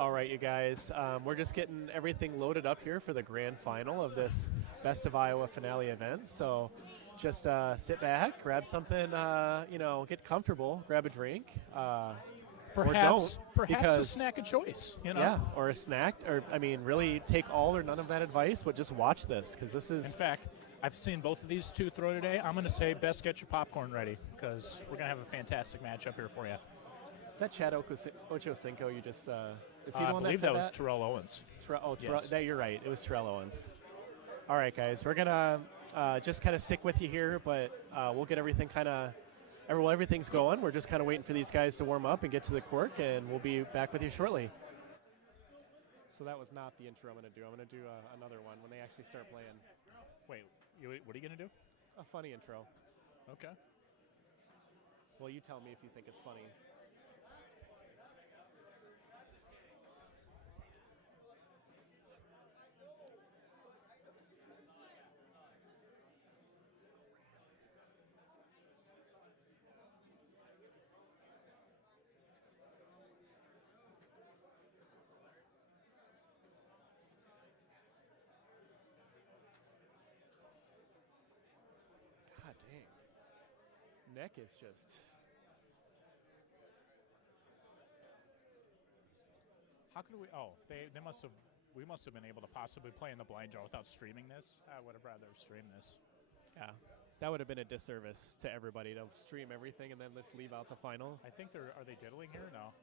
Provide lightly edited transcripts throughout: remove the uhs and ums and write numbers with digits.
All right, you guys. We're just getting everything loaded up here for the grand final of this Best of Iowa finale event. So just sit back, grab something, get comfortable, grab a drink. Perhaps because a snack of choice, Yeah, or a snack, or really take all or none of that advice, but just watch this because this is. In fact, I've seen both of these two throw today. I'm going to say best get your popcorn ready because we're going to have a fantastic matchup here for you. Is that Chad Ochocinco you just? Is he I the one believe that was that? Terrell Owens. Yes. You're right. It was Terrell Owens. All right, guys, we're gonna just kind of stick with you here, but we'll get everything everything's going. We're just kind of waiting for these guys to warm up and get to the court, and we'll be back with you shortly. So that was not the intro I'm going to do. I'm going to do another one when they actually start playing. Wait, what are you going to do? A funny intro. Okay. Well, you tell me if you think it's funny. God dang. Neck is just. How could we? Oh, they must have. We must have been able to possibly play in the blind draw without streaming this. I would have rather stream this. Yeah, that would have been a disservice to everybody to stream everything and then let's leave out the final. I think are they diddling here? No,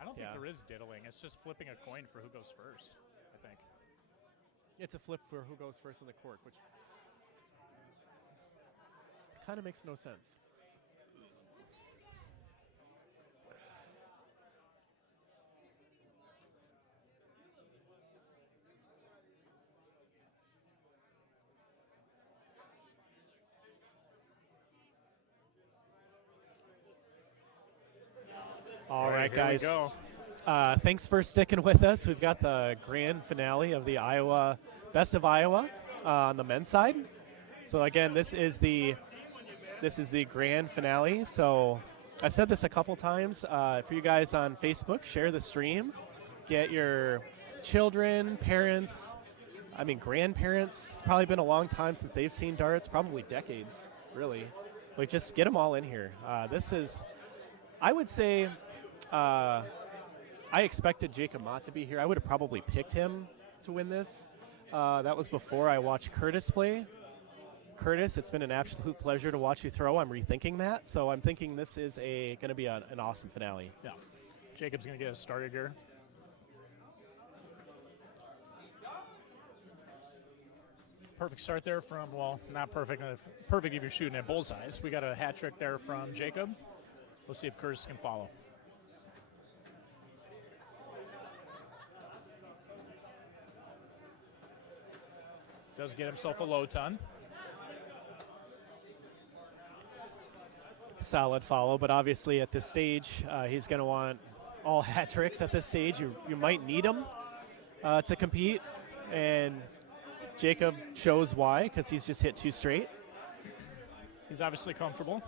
I don't think there is diddling. It's just flipping a coin for who goes first. I think it's a flip for who goes first in the court, which kind of makes no sense. All right, guys. Here we go. Thanks for sticking with us. We've got the grand finale of the Iowa Best of Iowa on the men's side. So again, this is the grand finale. So I've said this a couple times. For you guys on Facebook, share the stream. Get your children, parents, grandparents. It's probably been a long time since they've seen darts, probably decades, really. Like, just get them all in here. This is, I would say, I expected Jacob Mott to be here. I would have probably picked him to win this. That was before I watched Kurtis play. Kurtis, it's been an absolute pleasure to watch you throw. I'm rethinking that, so I'm thinking this is going to be an awesome finale. Yeah. Jacob's going to get us started here. Perfect start there from, well, not perfect. Perfect if you're shooting at bullseyes. We got a hat trick there from Jacob. We'll see if Kurtis can follow. Does get himself a low ton. Solid follow, but obviously at this stage, he's going to want all hat tricks at this stage. You might need them to compete, and Jacob shows why, because he's just hit 2 straight. He's obviously comfortable.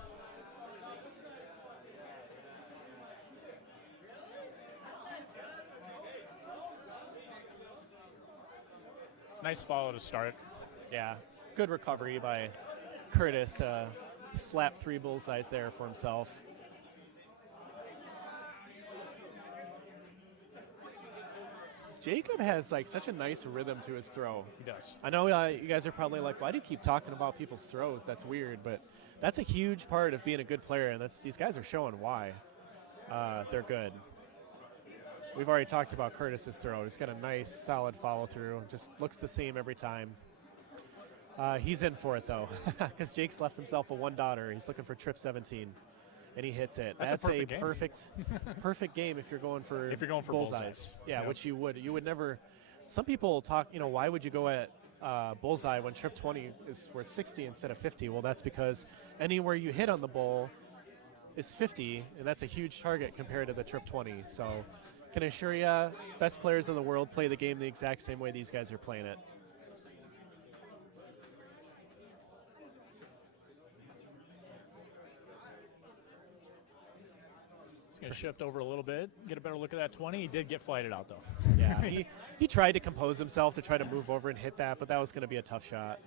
Nice follow to start. Yeah, good recovery by Kurtis to slap 3 bullseyes there for himself. Jacob has such a nice rhythm to his throw. He does. I know you guys are probably like, why do you keep talking about people's throws? That's weird, but that's a huge part of being a good player, and these guys are showing why they're good. We've already talked about Kurtis's throw. He's got a nice, solid follow-through. Just looks the same every time. He's in for it, though, because Jake's left himself a 1 daughter. He's looking for trip 17, and he hits it. That's a perfect game if you're going for bullseyes. Yeah, yep. Which you would never. Some people talk, why would you go at bullseye when trip 20 is worth 60 instead of 50? Well, that's because anywhere you hit on the bull is 50, and that's a huge target compared to the trip 20. So can assure you, best players in the world play the game the exact same way these guys are playing it. He's Going to shift over a little bit, get a better look at that 20. He did get flighted out, though. Yeah, he tried to compose himself to try to move over and hit that, but that was going to be a tough shot.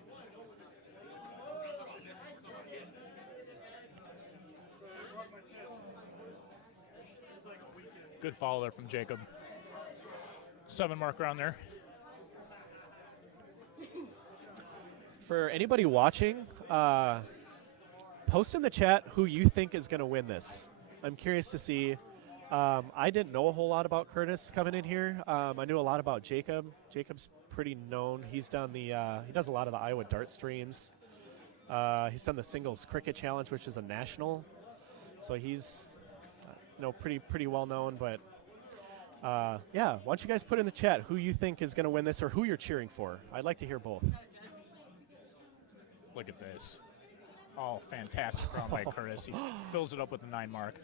Good follow there from Jacob. 7 mark round there. For anybody watching, post in the chat who you think is going to win this. I'm curious to see. I didn't know a whole lot about Kurtis coming in here. I knew a lot about Jacob. Jacob's pretty known. He's done the he does a lot of the Iowa Dart streams. He's done the singles cricket challenge, which is a national. So he's pretty well known. But yeah, why don't you guys put in the chat who you think is going to win this or who you're cheering for? I'd like to hear both. Look at this. Oh, fantastic round by Kurtis. He fills it up with the 9 mark.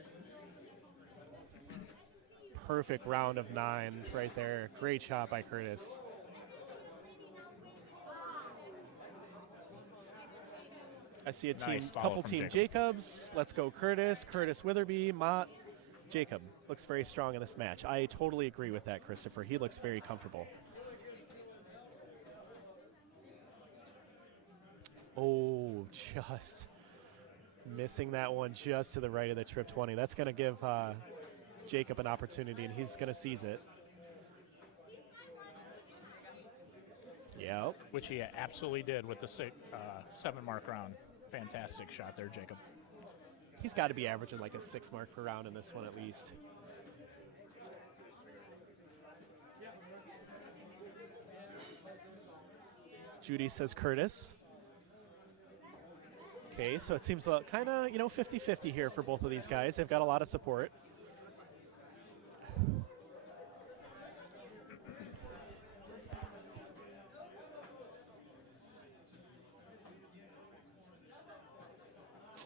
Perfect round of 9 right there. Great shot by Kurtis. I see a Nice couple team Jacobs. Let's go Kurtis. Kurtis Witherby, Mott, Jacob. Looks very strong in this match. I totally agree with that, Christopher. He looks very comfortable. Oh, just missing that one just to the right of the trip 20. That's going to give Jacob an opportunity, and he's going to seize it. Yep. Which he absolutely did with the 7 mark round. Fantastic shot there, Jacob. He's got to be averaging like a 6 mark per round in this one at least. Judy says Kurtis. Okay, so it seems kind of, 50-50 here for both of these guys. They've got a lot of support.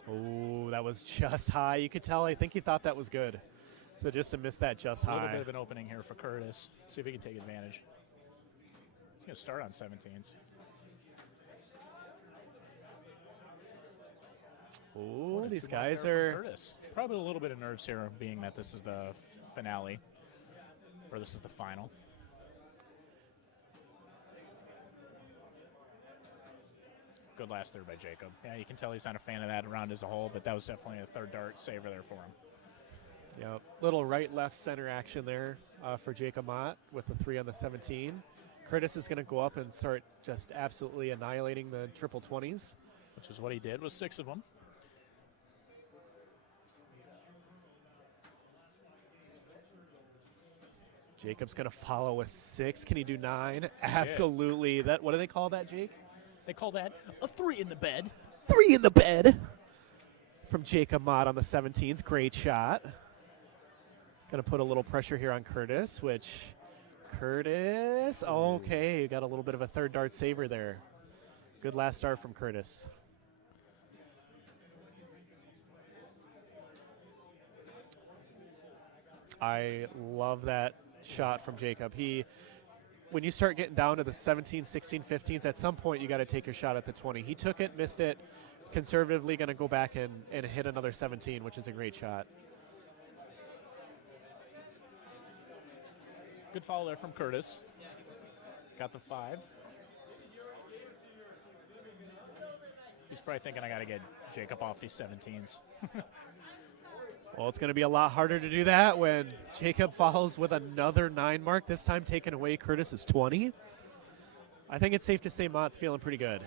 Oh, that was just high. You could tell, I think he thought that was good. So just to miss that just high. A little bit of an opening here for Kurtis. See if he can take advantage. He's going to start on 17s. Oh, these guys are... Kurtis. Probably a little bit of nerves here, being that this is the finale, or this is the final. Good last third by Jacob. Yeah, you can tell he's not a fan of that round as a whole, but that was definitely a third dart saver there for him. Yep, little right, left, center action there for Jacob Mott with the 3 on the 17. Kurtis is going to go up and start just absolutely annihilating the triple 20s. Which is what he did with 6 of them. Jacob's going to follow with 6. Can he do 9? Absolutely. That, what do they call that, Jake? They call that a 3 in the bed. 3 in the bed from Jacob Mott on the 17s. Great shot. Going to put a little pressure here on Kurtis, which Kurtis, okay, got a little bit of a third dart saver there. Good last start from Kurtis. I love that shot from Jacob. When you start getting down to the 17, 16, 15s, at some point you got to take your shot at the 20. He took it, missed it, conservatively going to go back and hit another 17, which is a great shot. Good follow there from Kurtis. Got the 5. He's probably thinking, I got to get Jacob off these 17s. Well, it's going to be a lot harder to do that when Jacob follows with another 9 mark, this time taking away Kurtis's 20. I think it's safe to say Mott's feeling pretty good.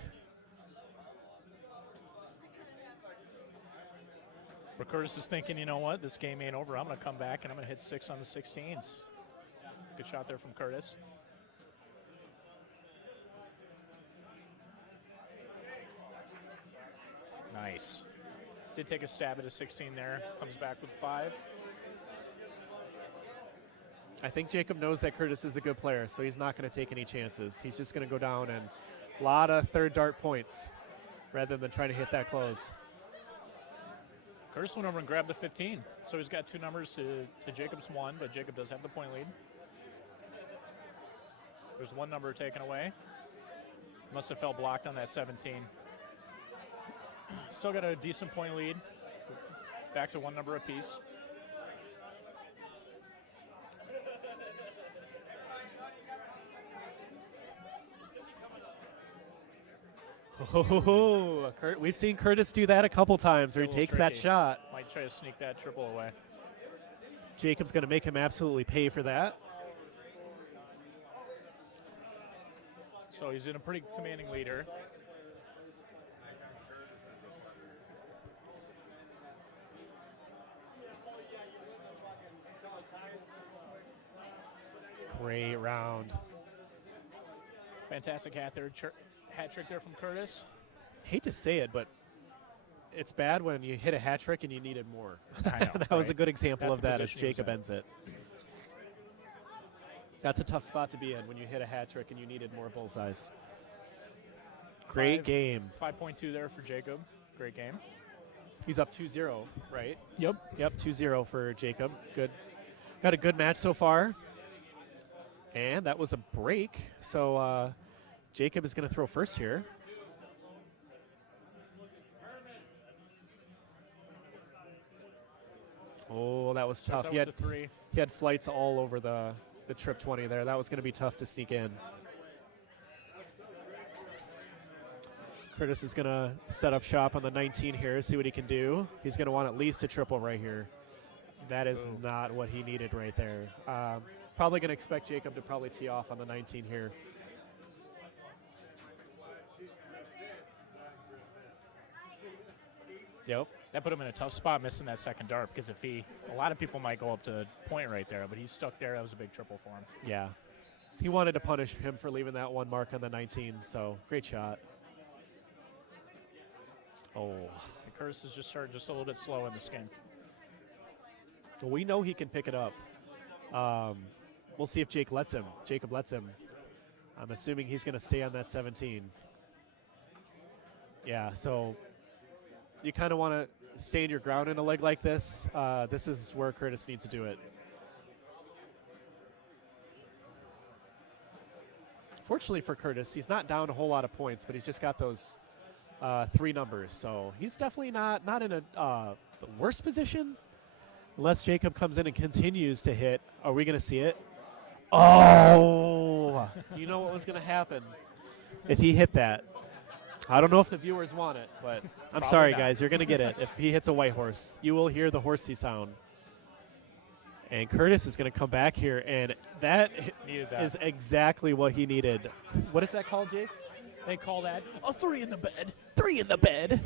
But Kurtis is thinking, you know what, this game ain't over. I'm going to come back and I'm going to hit 6 on the 16s. Good shot there from Kurtis. Nice. Did take a stab at a 16 there. Comes back with 5. I think Jacob knows that Kurtis is a good player, so he's not going to take any chances. He's just going to go down and a lot of third dart points rather than trying to hit that close. Kurtis went over and grabbed the 15. So he's got 2 numbers to Jacob's 1, but Jacob does have the point lead. There's 1 number taken away. Must have felt blocked on that 17. Still got a decent point lead. Back to 1 number apiece. Oh, we've seen Kurtis do that a couple times where he takes that shot. Might try to sneak that triple away. Jacob's going to make him absolutely pay for that. So he's in a pretty commanding lead here. Great round. Fantastic hat trick there from Kurtis. Hate to say it, but it's bad when you hit a hat trick and you needed more. I know, that was a good example That's of the that as position he was Jacob in. ends it. That's a tough spot to be in when you hit a hat trick and you needed more bullseyes. Great game. 5.2 there for Jacob. Great game. He's up 2-0, right? Yep. Yep, 2-0 for Jacob. Good. Got a good match so far. And that was a break. So Jacob is going to throw first here. Oh, that was tough. He had flights all over the trip 20 there. That was going to be tough to sneak in. Kurtis is going to set up shop on the 19 here, see what he can do. He's going to want at least a triple right here. That is not what he needed right there. Probably going to expect Jacob to probably tee off on the 19 here. Yep. That put him in a tough spot missing that second dart, because a lot of people might go up to point right there, but he's stuck there. That was a big triple for him. Yeah. He wanted to punish him for leaving that one mark on the 19, so great shot. Oh. And Kurtis is just starting just a little bit slow in this game. Well, we know he can pick it up. We'll see if Jacob lets him. I'm assuming he's going to stay on that 17. Yeah, so you kind of want to stay in your ground in a leg like this. This is where Kurtis needs to do it. Fortunately for Kurtis, he's not down a whole lot of points, but he's just got those 3 numbers. So he's definitely not in a the worst position. Unless Jacob comes in and continues to hit. Are we going to see it? Oh! You know what was going to happen if he hit that. I don't know if the viewers want it, but I'm sorry, guys. You're going to get it. If he hits a white horse, you will hear the horsey sound. And Kurtis is going to come back here, and that is exactly what he needed. What is that called, Jake? They call that a 3 in the bed. 3 in the bed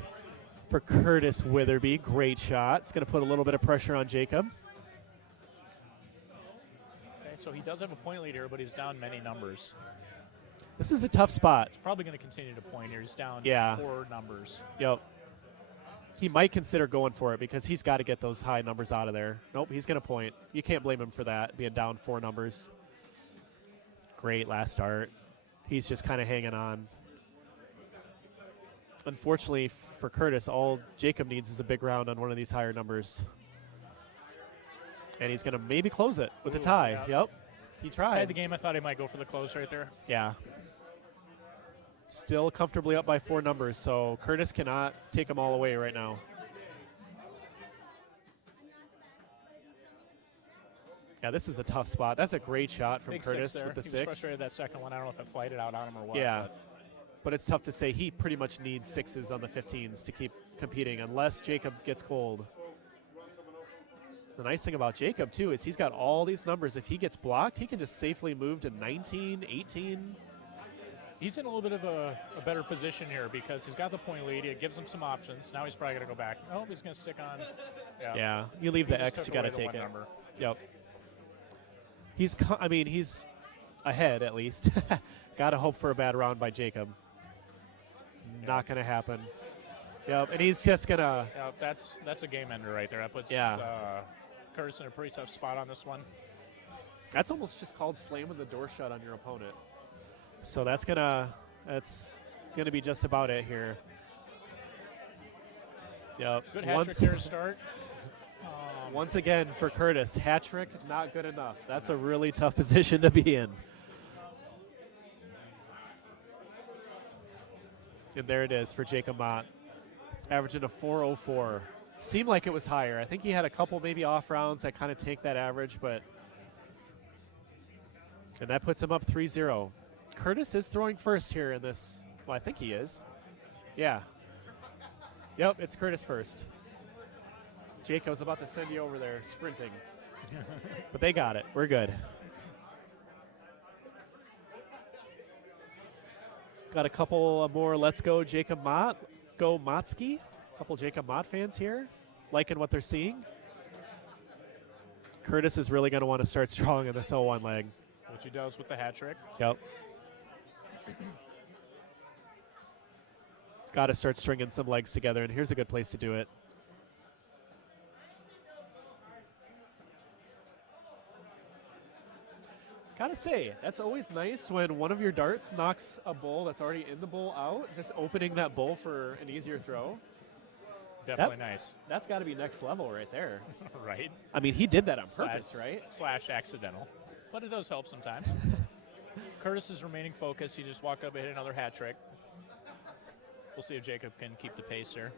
for Kurtis Witherby. Great shot. It's going to put a little bit of pressure on Jacob. Okay, so he does have a point lead here, but he's down many numbers. This is a tough spot. He's probably going to continue to point here. He's down 4 numbers. Yep. He might consider going for it because he's got to get those high numbers out of there. Nope, he's going to point. You can't blame him for that, being down 4 numbers. Great last start. He's just kind of hanging on. Unfortunately for Kurtis, all Jacob needs is a big round on one of these higher numbers. And he's going to maybe close it with a tie. Yeah. Yep. He tried. Tied the game. I thought he might go for the close right there. Yeah. Still comfortably up by 4 numbers, so Kurtis cannot take them all away right now. Yeah, this is a tough spot. That's a great shot from Big Kurtis with the he 6. was frustrated that second one. I don't know if it flighted out on him or what. Yeah, but it's tough to say. He pretty much needs 6s on the 15s to keep competing unless Jacob gets cold. The nice thing about Jacob, too, is he's got all these numbers. If he gets blocked, he can just safely move to 19, 18. He's in a little bit of a better position here because he's got the point lead. It gives him some options. Now he's probably going to go back. Oh, he's going to stick on. Yeah, you leave the X, you got to take it. Number. Yep. He's ahead at least. Got to hope for a bad round by Jacob. Not going to happen. Yep, and he's just going to. Yeah, that's a game ender right there. That puts Kurtis in a pretty tough spot on this one. That's almost just called slamming the door shut on your opponent. So that's gonna be just about it here. Yep. Good hat trick there to start. Once again for Kurtis, hat trick not good enough. That's a really tough position to be in. And there it is for Jacob Mott, averaging a 4.04. Seemed like it was higher. I think he had a couple maybe off rounds that kind of take that average, and that puts him up 3-0. Kurtis is throwing first here in this. Well, I think he is. Yeah. Yep, it's Kurtis first. Jacob's about to send you over there sprinting. But they got it. We're good. Got a couple more Let's Go Jacob Mott. Go Mottski. A couple Jacob Mott fans here. Liking what they're seeing. Kurtis is really going to want to start strong in this 0-1 leg. Which he does with the hat trick. Yep. Got to start stringing some legs together, and here's a good place to do it. Gotta say, that's always nice when one of your darts knocks a bull that's already in the bowl out, just opening that bowl for an easier throw. Definitely nice. That's got to be next level right there. Right. I mean, he did that on purpose, right? Slash accidental. But it does help sometimes. Kurtis is remaining focused. He just walked up and hit another hat trick. We'll see if Jacob can keep the pace here.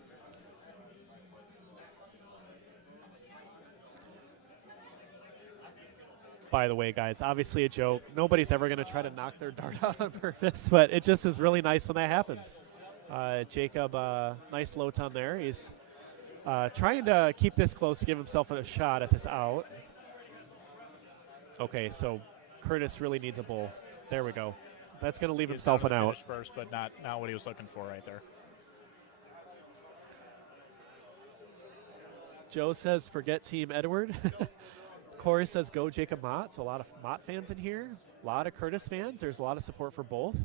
By the way, guys, obviously a joke. Nobody's ever going to try to knock their dart out on purpose, but it just is really nice when that happens. Jacob, nice low ton there. He's trying to keep this close to give himself a shot at this out. Okay, so Kurtis really needs a bull. There we go. That's going to leave himself an out. First, but not what he was looking for right there. Joe says, forget Team Edward. Corey says, go Jacob Mott. So a lot of Mott fans in here. A lot of Kurtis fans. There's a lot of support for both.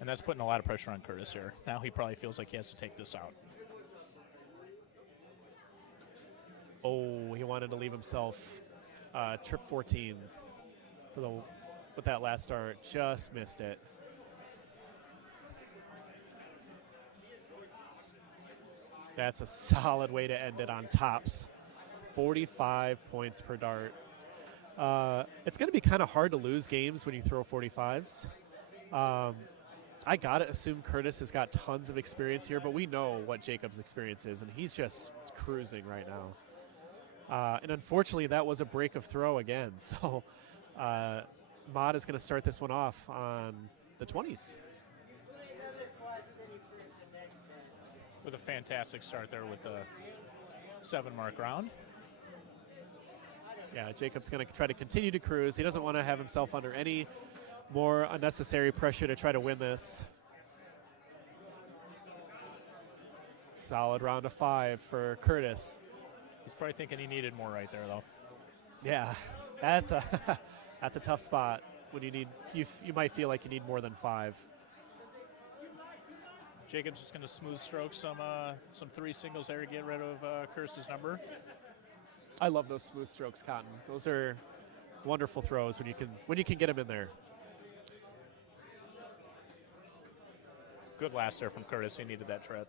And that's putting a lot of pressure on Kurtis here. Now he probably feels like he has to take this out. Oh, he wanted to leave himself trip 14 with that last start. Just missed it. That's a solid way to end it on tops. 45 points per dart. It's going to be kind of hard to lose games when you throw 45s. I got to assume Kurtis has got tons of experience here, but we know what Jacob's experience is, and he's just cruising right now. And unfortunately, that was a break of throw again. So Mott is going to start this one off on the 20s. With a fantastic start there with the 7-mark round. Yeah, Jacob's going to try to continue to cruise. He doesn't want to have himself under any more unnecessary pressure to try to win this. Solid round of 5 for Kurtis. He's probably thinking he needed more right there, though. Yeah, that's a that's a tough spot when you need you might feel like you need more than 5. Jacob's just going to smooth stroke some 3 singles there to get rid of Kurtis' number. I love those smooth strokes, Cotton. Those are wonderful throws when you can get them in there. Good last there from Kurtis. He needed that trip.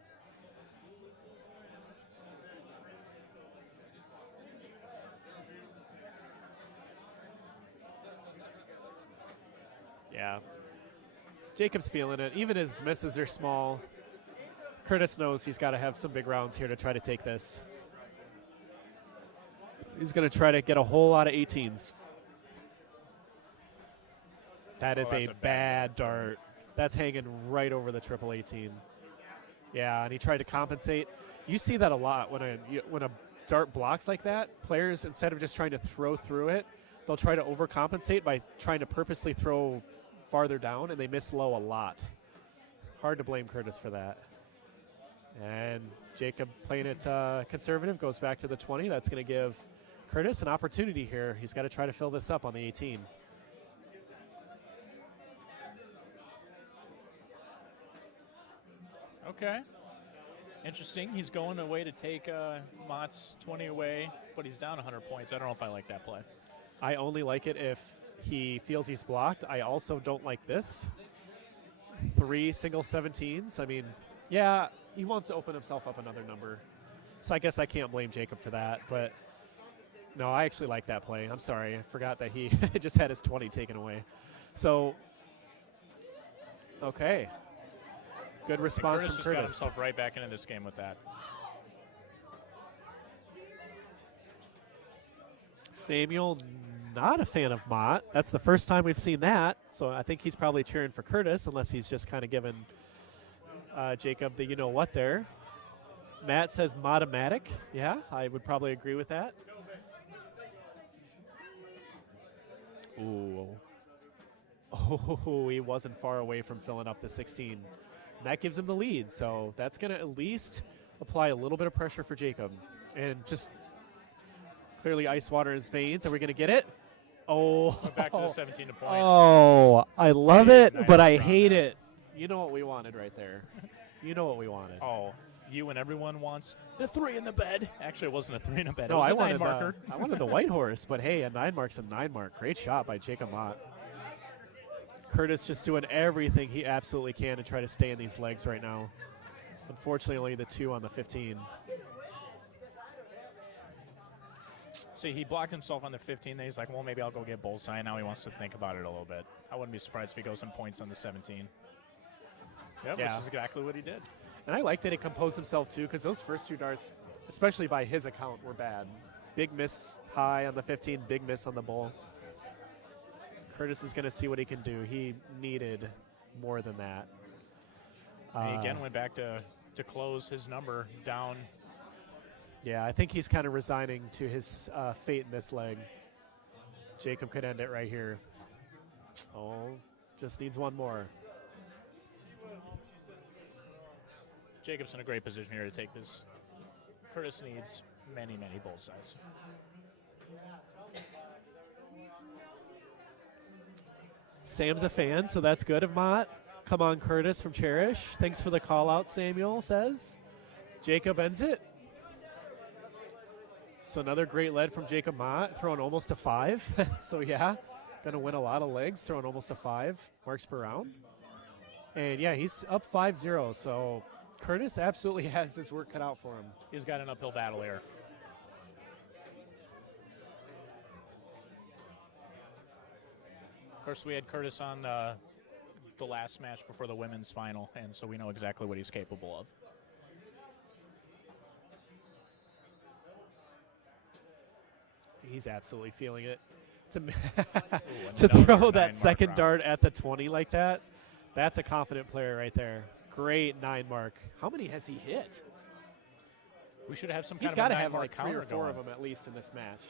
Yeah. Jacob's feeling it. Even his misses are small. Kurtis knows he's got to have some big rounds here to try to take this. He's going to try to get a whole lot of 18s. That is a bad dart. That's hanging right over the triple 18. Yeah, and he tried to compensate. You see that a lot when a dart blocks like that. Players, instead of just trying to throw through it, they'll try to overcompensate by trying to purposely throw farther down, and they miss low a lot. Hard to blame Kurtis for that. And Jacob playing it conservative, goes back to the 20. That's going to give Kurtis an opportunity here. He's got to try to fill this up on the 18. Okay. Interesting. He's going away to take Mott's 20 away, but he's down 100 points. I don't know if I like that play. I only like it if he feels he's blocked. I also don't like this. 3 single 17s. I mean, yeah, he wants to open himself up another number. So I guess I can't blame Jacob for that. But, no, I actually like that play. I'm sorry. I forgot that he just had his 20 taken away. So, okay. Good response from Kurtis. Just got himself right back into this game with that. Samuel, not a fan of Mott. That's the first time we've seen that. So I think he's probably cheering for Kurtis, unless he's just kind of giving Jacob, the you know what there. Matt says Motomatic. Yeah, I would probably agree with that. Ooh. Oh, he wasn't far away from filling up the 16. And that gives him the lead, so that's going to at least apply a little bit of pressure for Jacob. And just clearly ice water in his veins. Are we going to get it? Oh. Went back to the 17 to point. Oh, I love it, Nice but I drop hate there. it. You know what we wanted right there. You know what we wanted. Oh, you and everyone wants the 3 in the bed. Actually, it wasn't a 3 in the bed. No, it was I a 9 wanted marker. I wanted the white horse, but hey, a 9 mark's a 9 mark. Great shot by Jacob Mott. Kurtis just doing everything he absolutely can to try to stay in these legs right now. Unfortunately, only the 2 on the 15. See, he blocked himself on the 15. Then he's like, well, maybe I'll go get bullseye. Now he wants to think about it a little bit. I wouldn't be surprised if he goes some points on the 17. Yep, Yeah. which is exactly what he did. And I like that he composed himself too, because those first 2 darts, especially by his account, were bad. Big miss high on the 15, big miss on the bull. Kurtis is going to see what he can do. He needed more than that. And he again went back to close his number down. Yeah, I think he's kind of resigning to his fate in this leg. Jacob could end it right here. Oh, just needs one more. Jacob's in a great position here to take this. Kurtis needs many, many bullseyes. Sam's a fan, so that's good of Mott. Come on, Kurtis from Cherish. Thanks for the call out, Samuel says. Jacob ends it. So another great lead from Jacob Mott, throwing almost a 5. So yeah, gonna win a lot of legs, throwing almost a 5 marks per round. And yeah, he's up 5-0, so Kurtis absolutely has his work cut out for him. He's got an uphill battle here. Of course, we had Kurtis on the last match before the women's final, and so we know exactly what he's capable of. He's absolutely feeling it. To, Ooh, to another throw 9 that mark second round. dart at the 20 like that, that's a confident player right there. Great 9 mark. How many has he hit? We should have some He's kind got of to a have 9 like mark 3 or counter 4 of going. them at least in this match.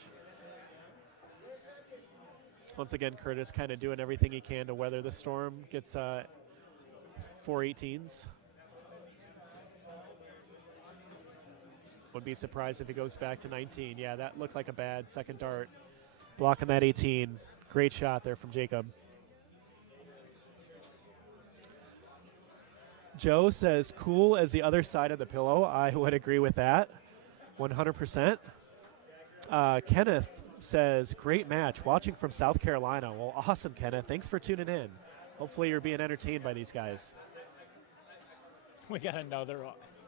Once again, Kurtis kind of doing everything he can to weather the storm. Gets 4 18s. Wouldn't be surprised if he goes back to 19. Yeah, that looked like a bad second dart. Blocking that 18. Great shot there from Jacob. Joe says, cool as the other side of the pillow. I would agree with that. 100%. Kenneth says, great match. Watching from South Carolina. Well, awesome, Kenneth. Thanks for tuning in. Hopefully you're being entertained by these guys. We got another.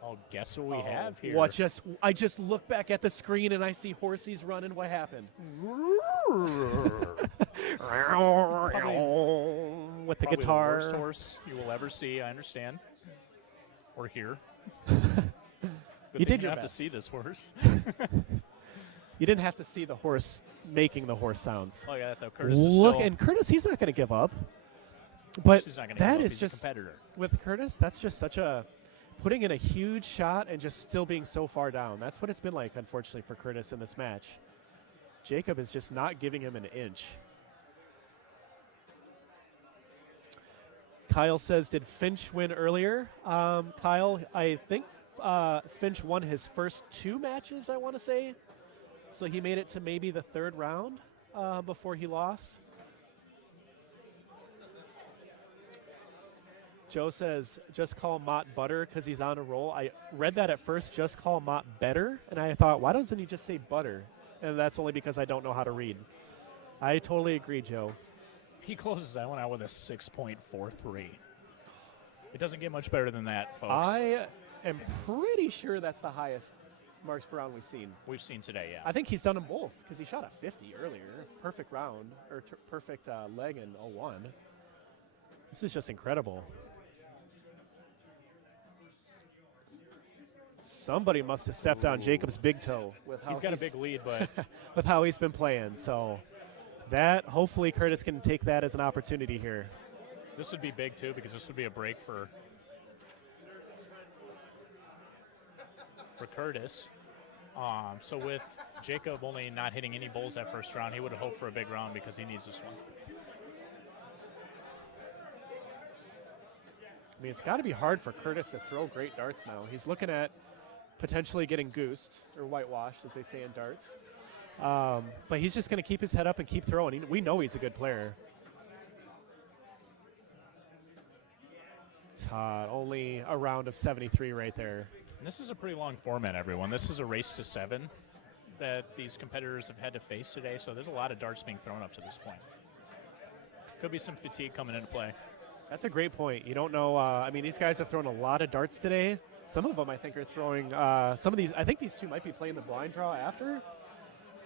Oh, guess what we have here? What I just look back at the screen and I see horsies running. What happened? With the Probably guitar. The worst horse you will ever see, I understand. Or hear. You did your have to best. see this horse. You didn't have to see the horse making the horse sounds. Look at that, though. Kurtis is Look, still, and Kurtis, he's not going to give up. But he's not gonna that give up. is He's just, a competitor. with Kurtis, that's just such a, putting in a huge shot and just still being so far down. That's what it's been like, unfortunately, for Kurtis in this match. Jacob is just not giving him an inch. Kyle says, did Finch win earlier? Kyle, I think Finch won his first 2 matches, I want to say. So he made it to maybe the 3rd round before he lost. Joe says, just call Mott butter because he's on a roll. I read that at first, just call Mott better. And I thought, why doesn't he just say butter? And that's only because I don't know how to read. I totally agree, Joe. He closes that one out with a 6.43. It doesn't get much better than that, folks. I am pretty sure that's the highest marks per round We've seen today, yeah. I think he's done them both because he shot a 50 earlier. Perfect round, or perfect leg in 01. This is just incredible. Somebody must have stepped on Jacob's big toe with how He's got a big lead, but with how he's been playing. So that, hopefully Kurtis can take that as an opportunity here. this would be big, too, because this would be a break for for Kurtis. So with Jacob only not hitting any bowls that first round, he would have hoped for a big round because he needs this one. I mean, it's got to be hard for Kurtis to throw great darts now. He's looking at potentially getting goosed or whitewashed, as they say in darts. But he's just going to keep his head up and keep throwing. We know he's a good player. Only a round of 73 right there. And this is a pretty long format, everyone. This is a race to 7 that these competitors have had to face today, so there's a lot of darts being thrown up to this point. Could be some fatigue coming into play. That's a great point. You don't know. I mean, these guys have thrown a lot of darts today. Some of them, I think, are throwing. Some of these, I think these two might be playing the blind draw after.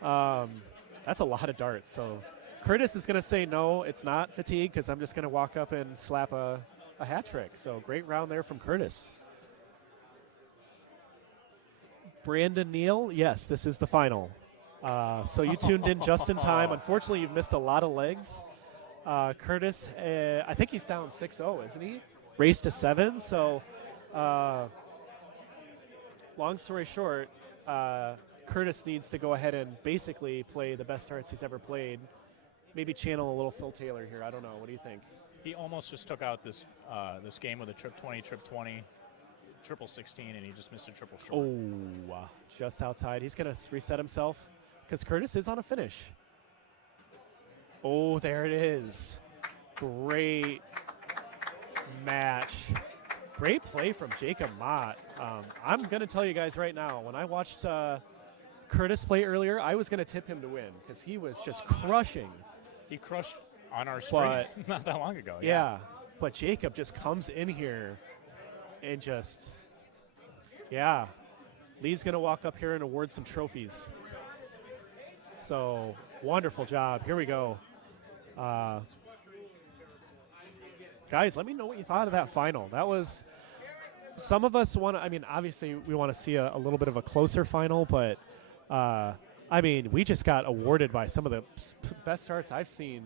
That's a lot of darts. So Kurtis is going to say no, it's not fatigue, because I'm just going to walk up and slap a hat trick. So great round there from Kurtis. Brandon Neal, yes, this is the final. So you tuned in just in time. Unfortunately, you've missed a lot of legs. Kurtis, I think he's down 6-0, isn't he? Race to 7. So long story short, Kurtis needs to go ahead and basically play the best darts he's ever played. Maybe channel a little Phil Taylor here. I don't know. What do you think? He almost just took out this this game with a trip 20, triple 16, and he just missed a triple short. Oh, just outside. He's going to reset himself because Kurtis is on a finish. Oh, there it is. Great match. Great play from Jacob Mott. I'm going to tell you guys right now, when I watched Kurtis play earlier, I was going to tip him to win because he was just crushing. He crushed on our stream not that long ago. Yeah, but Jacob just comes in here and just, yeah. Lee's going to walk up here and award some trophies. So, wonderful job. Here we go. Guys, let me know what you thought of that final. That was, some of us want to, I mean, obviously we want to see a little bit of a closer final, but, I mean, we just got awarded by some of the best darts I've seen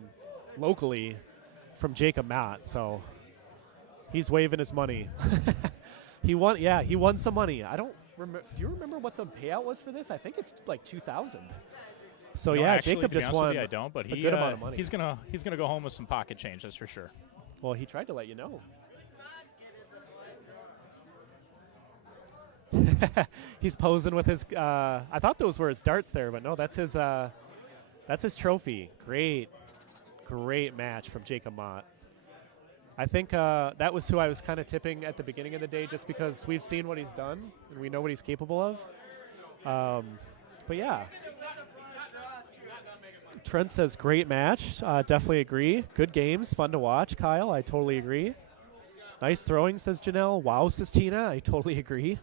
locally from Jacob Mott, so he's waving his money. He won some money. I don't remember. Do you remember what the payout was for this? I think it's like 2,000. So no, yeah, actually, Jacob just won. I don't, but a good amount of money. He's gonna go home with some pocket change. That's for sure. Well, he tried to let you know. He's posing with his. I thought those were his darts there, but no, that's his trophy. Great match from Jacob Mott. I think that was who I was kind of tipping at the beginning of the day, just because we've seen what he's done and we know what he's capable of. But yeah. Trent says great match. Definitely agree. Good games, fun to watch. Kyle, I totally agree. Nice throwing, says Janelle. Wow, says Tina. I totally agree.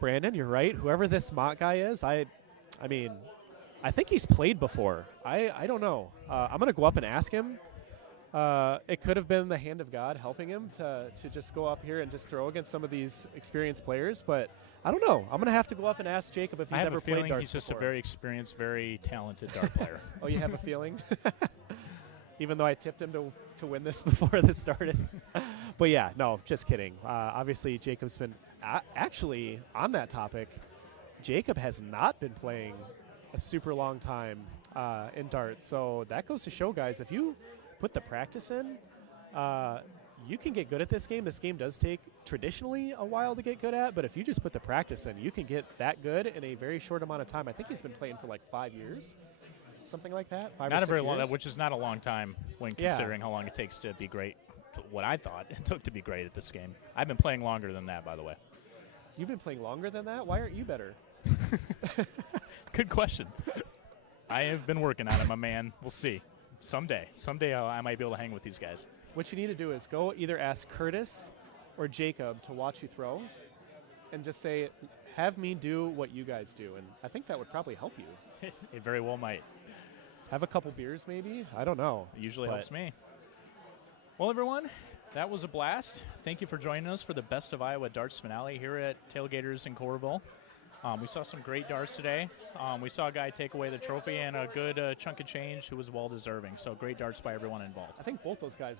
Brandon, you're right. Whoever this Mott guy is, I mean, I think he's played before. I don't know. I'm going to go up and ask him. It could have been the hand of God helping him to just go up here and just throw against some of these experienced players, but I don't know. I'm going to have to go up and ask Jacob if he's ever played darts he's just before. a very experienced, very talented dart player. Oh, you have a feeling? Even though I tipped him to win this before this started. But yeah, no, just kidding. Obviously, Jacob's been actually on that topic. Jacob has not been playing a super long time in darts. So that goes to show, guys, if you put the practice in, you can get good at this game. This game does take traditionally a while to get good at, but if you just put the practice in, you can get that good in a very short amount of time. I think he's been playing for like 5 years, something like that. Not a very long, which is not a long time when considering how long it takes to be great. What I thought it took to be great at this game. I've been playing longer than that, by the way. You've been playing longer than that? Why aren't you better? Good question. I have been working on it, my man. We'll see. Someday I might be able to hang with these guys. What you need to do is go either ask Kurtis or Jacob to watch you throw and just say, have me do what you guys do. And I think that would probably help you. It very well might. Have a couple beers maybe? I don't know. It usually helps me. Well, everyone, that was a blast. Thank you for joining us for the Best of Iowa Darts finale here at Tailgaters in Coralville. We saw some great darts today. We saw a guy take away the trophy and a good chunk of change who was well deserving. So great darts by everyone involved. I think both those guys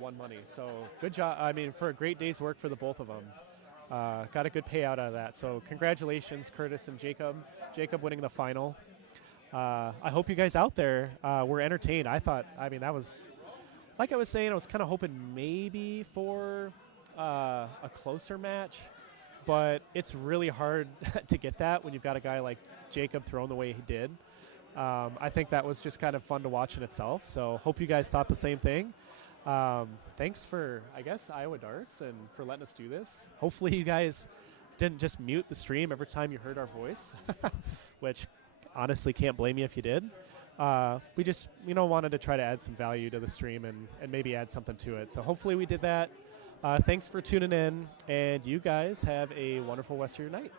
won money. So good job. I mean, for a great day's work for the both of them. Got a good payout out of that. So congratulations, Kurtis and Jacob. Jacob winning the final. I hope you guys out there were entertained. That was, like I was saying, I was kind of hoping maybe for a closer match. But it's really hard to get that when you've got a guy like Jacob throwing the way he did. I think that was just kind of fun to watch in itself. So hope you guys thought the same thing. Thanks for, I guess, Iowa Darts and for letting us do this. Hopefully you guys didn't just mute the stream every time you heard our voice, which honestly can't blame you if you did. We just, wanted to try to add some value to the stream and maybe add something to it. So hopefully we did that. Thanks for tuning in, and you guys have a wonderful rest of your night.